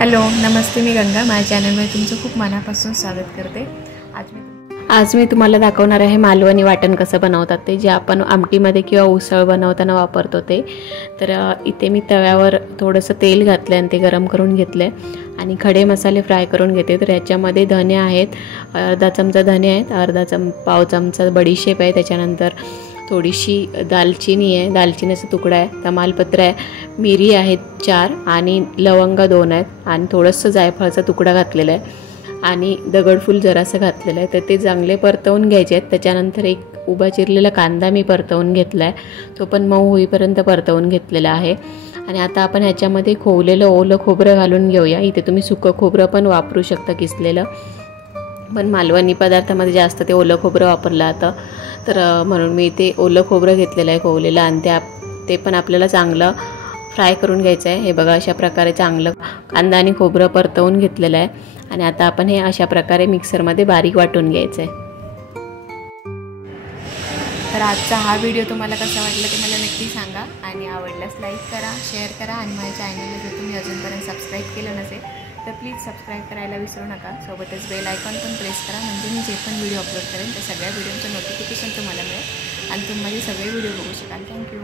Hello नमस्ते, मी गंगा. माझ्या चॅनलमध्ये तुमचं खूप मनापासून स्वागत करते. आज मी तुम्हाला दाखवणार आहे मालवणी वाटण कसं बनवतात ते, जे आपण आमटीमध्ये किंवा उसळ बनवताना वापरतो ते. तर इथे मी तव्यावर थोडंसं तेल घातलं आणि ते गरम करून घेतलं आणि खडे मसाले फ्राय करून घेते. तर याच्यामध्ये धने आहेत, अर्धा चमचा धने आहेत, पाव चमचा बडीशेप आहे, त्याच्यानंतर थोडीशी दालचिनी आहे, दालचिनीचा तुकडा आहे, तमालपत्र आहे, मिरी आहेत 4 आणि लवंगा 2 आहेत आणि थोडंसं जायफळाचा तुकडा घातलेला आहे आणि दगडफूल जरासं घातलेलं आहे. तर ते चांगले परतवून घ्यायचे आहेत. त्याच्यानंतर एक उभा चिरलेला कांदा मी परतवून घेतला आहे, तो पण मऊ होईपर्यंत परतवून घेतलेला आहे. आणि आता आपण ह्याच्यामध्ये खोवलेलं ओलं खोबरं घालून घेऊया. इथे तुम्ही सुकं खोबरं पण वापरू शकता किसलेलं, पण मालवणी पदार्थामध्ये जास्त ते ओलं खोबरं वापरलं जातं. तर म्हणून मी इथे ओलं खोबरं घेतलेलं आहे खोवलेलं, आणि ते पण आपल्याला चांगलं फ्राय करून घ्यायचं आहे. हे बघा, अशा प्रकारे चांगलं कांदा आणि खोबरं परतवून घेतलेलं आहे. आणि आता आपण हे अशा प्रकारे मिक्सरमध्ये बारीक वाटून घ्यायचं आहे. तर आजचा हा व्हिडिओ तुम्हाला कसा वाटला ते मला नक्की सांगा, आणि आवडल्यास लाईक करा, शेअर करा, आणि माझ्या चॅनलला जर तुम्ही अजूनपर्यंत सबस्क्राईब केलं नसेल तर प्लीज सबस्क्राईब करायला विसरू नका. सोबतच बेल आयकॉन पण प्रेस करा, म्हणजे मी जे पण व्हिडिओ अपलोड करेन त्या सगळ्या व्हिडिओचं नोटिफिकेशन तुम्हाला मिळेल आणि तुम्ही माझे सगळे व्हिडिओ बघू शकाल. थँक्यू.